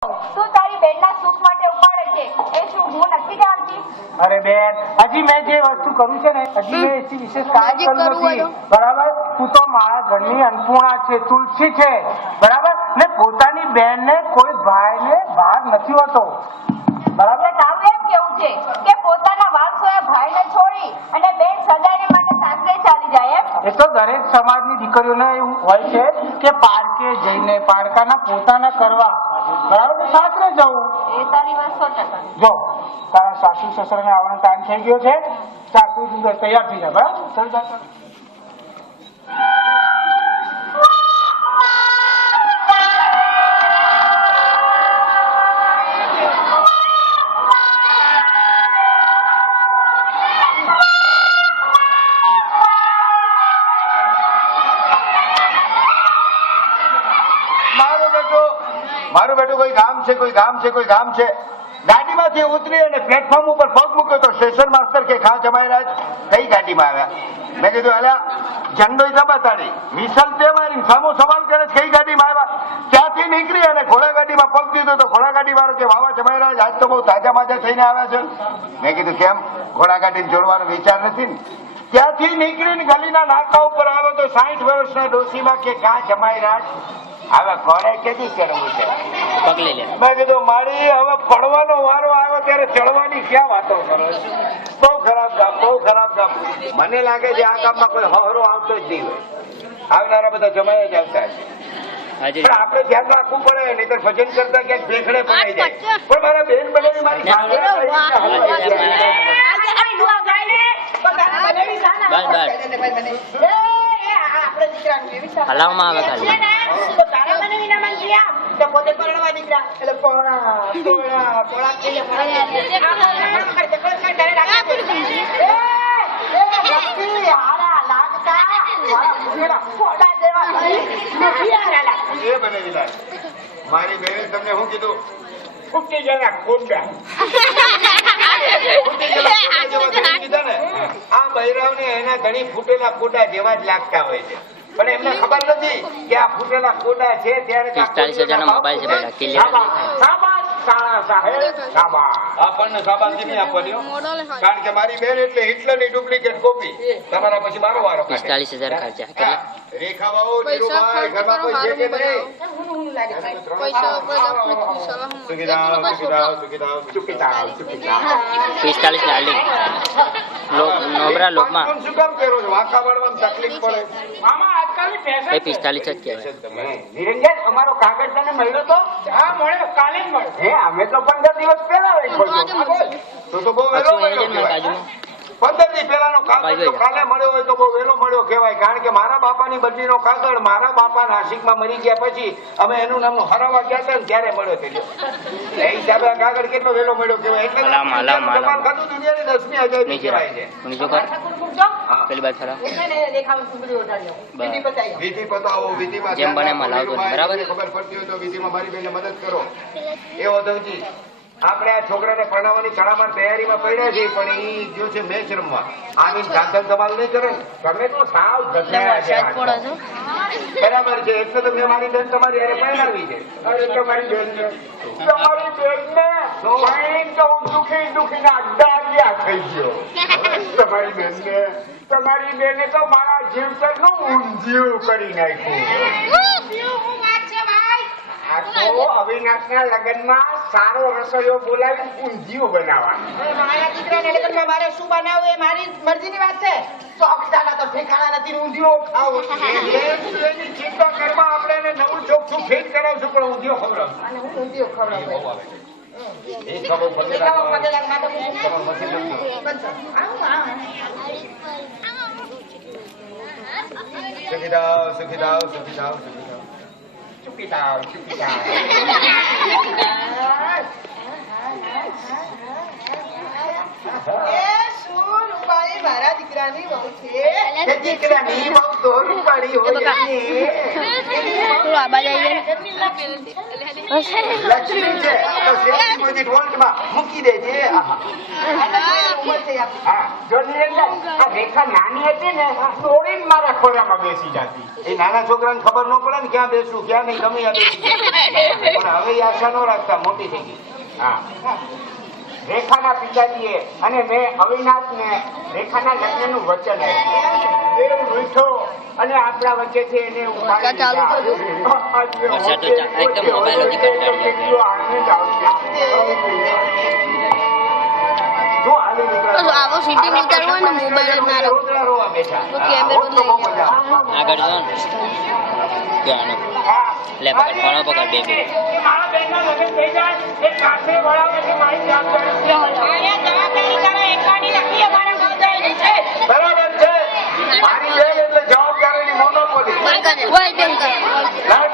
તું તારી બેનના સુખ માટે ઉપાડે છે એ શું હું નથી જાણતી? અરે બેન, હજી મેં જે વસ્તુ કરું છે ને હજી મેં એથી વિશેષ કાંઈ કર્યું નથી, બરાબર? તું તો મારા ઘરની અન્નપૂર્ણા છે, તુલસી છે, બરાબર ને? પોતાની બેનને કોઈ ભાઈને ભાગ નથી હોતો, બરાબર? તારું એમ કેવું છે કે પોતાના વારસોએ ભાઈને છોડી અને બેન સદાયને માટે સાસરે ચાલી જાય એમ? એ તો દરેક સમાજની દીકરીઓને એવું હોય છે કે પારકે જઈને પારકાના પોતાના કરવા, બરાબર, સાસરે જવું. એ તારી વાત 100%. જો તારા સાસુ સસરાને આવવાનો ટાઈમ થઈ ગયો છે, સાસુ તૈયાર થઈ જાય, બરાબર? ચાલ ચાલ. મારું બેટું કોઈ ગામ છે. ગાડીમાંથી ઉતરી અને પ્લેટફોર્મ ઉપર પગ મૂક્યો તો સ્ટેશન માસ્ટર કે ખા જમાઈરાજ કઈ ગાડીમાં આવ્યા? મેં કીધું અલા ઝંડો બતાડી વિસલ તે મારી સામો સવાલ કરે કઈ ગાડીમાં આવ્યા? ત્યાંથી નીકળી અને ઘોડા ગાડીમાં પગ દીધો તો ઘોડા ગાડી વાળો કે વાવા જમાઈરાજ આજ તો બહુ તાજા માજા થઈને આવ્યા છે. મેં કીધું કેમ, ઘોડા ગાડીને જોડવાનો વિચાર નથી ને? ત્યાંથી નીકળીને ગલીના નાકા ઉપર આવ્યો તો 60 વર્ષના ડોશીમાં કે કા જમાઈરાજ હવે ઘોડે કેદી કરવું છે? પગલે લે. મેં કીધું મારી હવે પડવાનો વારો આવ્યો ત્યારે ચડવાની ક્યાં વાતો કરો? બહુ ખરાબ ગામ. મને લાગે છે આ ગામમાં કોઈ હહરો આવતો જ નહીં હોય. આવનારા બધા જમાઈ જ આવતા છે. પણ આપણે ધ્યાન રાખવું પડે, નહીતર ભજન કરતા ક્યાંક ભેખડે પડાઈ જાય. પણ મારા બેન બનેલી મારી હલાવમાં આવે ખાલી. પોતે પરણવા નીકળ્યા એટલે મારી બેને તમને શું કીધું? ફૂટી જણા કોંડા. આ બૈરાવને એના ઘણી ફૂટેલા કોડા જેવા જ લાગતા હોય છે, પણ એમને ખબર નથી કે આ ફૂટેલા કોડા છે ત્યારે 45,000 નો મોબાઈલ છે બેટા, ક્લિયર. આપણને શાબાશી નહીં આપવાની, કારણ કે મારી બેન એટલે હિટલરની ડુપ્લિકેટ કોપી. તમારા પછી મારો વારો. 45,000 ખર્ચા. રેખાબાઓ નીરુભાઈ ઘરમાં કોઈ છે કે નહીં? નોબરા લોકમાં શું કામ પહેરો છો? વાંકા વાળવામાં તકલીફ પડે. મામા આજકાલની ફેશન 45 જ કહેવાય. નિરંજન, અમારો કાગળ તને મળ્યો તો? હા, મળ્યો, કાલે જ મળ્યો. હે, અમે તો 15 દિવસ પહેલા રાખ્યો. તો બહુ વહેલો મળ્યો કહેવાય. 15 દી પહેલાનો કાગળ તો કાલે મળ્યો હોય તો બહુ વહેલો મળ્યો કહેવાય. કારણ કે મારા બાપાની બદલીનો કાગળ મારા બાપા નાસિકમાં મરી ગયા પછી અમે એનું નામ હરાવા ગયા હતા ને ત્યારે મળ્યો થયો. એ હિસાબે આ કાગળ કેટલો વહેલો મળ્યો કહેવાય. એટલે દુનિયાની 10મી અજાયબી કહેવાય છે. પેલી બાદ ખરા વિધિ પતાવો. વિધિમાં જેમ બને એમ હલાવજો, બરાબર? ખબર પડતી હોય તો વિધિમાં મારી બેનને મદદ કરો. એવો ધવજી આપણે આ છોકરાને પરણાવવાની તડામાર તૈયારીમાં પડ્યા છે, પણ એ જો છે મેચ રમવા આની સાધન સંભાળ નહીં કરે. તમે તો સાવ બરાબર છે, એટલે તો મેં મારી બેન તમારી હારે પરણાવી છે. અરે તમારી બેનને દુખીને અડ્ડા થઈ ગયો. તમારી બેને તો મારા જીવતરનું ઊંધિયું કરી નાખ્યું. આ તો અવિનાશના લગ્નમાં સારો રસોઈયો બોલાવી ઊંધિયું બનાવવાનું. મારા દીકરાના લગ્નમાં મારે શું બનાવવું એ મારી મરજીની વાત છે. ચોકસાના તો ઠેકાણા નથી, ઊંધિયું ખાવું. એની ચિંતા કરવા આપણે એને નવું ચોખ્ખું ફીટ કરાવશું, પણ ઊંધિયો ખવડાવશું. અને હું ઊંધિયું ખવડાવું. મારા દીકરાની બહુ છે. દીકરાની બહુ તો રૂપાળી હોય. લક્ષ્મી છે તો સેફ ડિપોઝિટ વોલ્ટમાં મૂકી દેજે. આહા. ઉંમર છે યાર. હા જો નિરંજન આ રેખા નાની હતી ને દોડીને મારા ખોરામાં બેસી જતી. એ નાના છોકરાને ખબર ન પડે ને ક્યાં બેસવું ક્યાં નહીં ગમે ત્યાં બેસી જાય. પણ હવે એ આશા ન રાખતા, મોટી થઈ ગઈ. હા રેખાના પિતાજીએ અને મેં અવિનાશને રેખાના લગ્નનું વચન આપ્યું. દેવ મીઠો અને આપણા વચ્ચેથી એને ઉપાડી ચાલુ કરજો. વરસાદ તો એકદમ મોબાઈલ થી કંટાળી કેટલો આનંદ આવશે. જો હાલી નીકળ્યા. તો આવો સીટી નીકળવું હોય ને મોબાઈલ જ ના રાખો. રોટલા રોવા બેઠા. તો કેમેરો તો બહુ મજા આવે. આગળ જો ને ક્યાં લે પકડ ફળો પકડ બે મારા બેનના લગ્ન થઈ જાય એ કાંઠે વળાવે એટલે મારી જવાબદારી બરાબર છે. મારી બેન એટલે જવાબદારીની મોનોપોલી. બંધ કરી દે. લાડ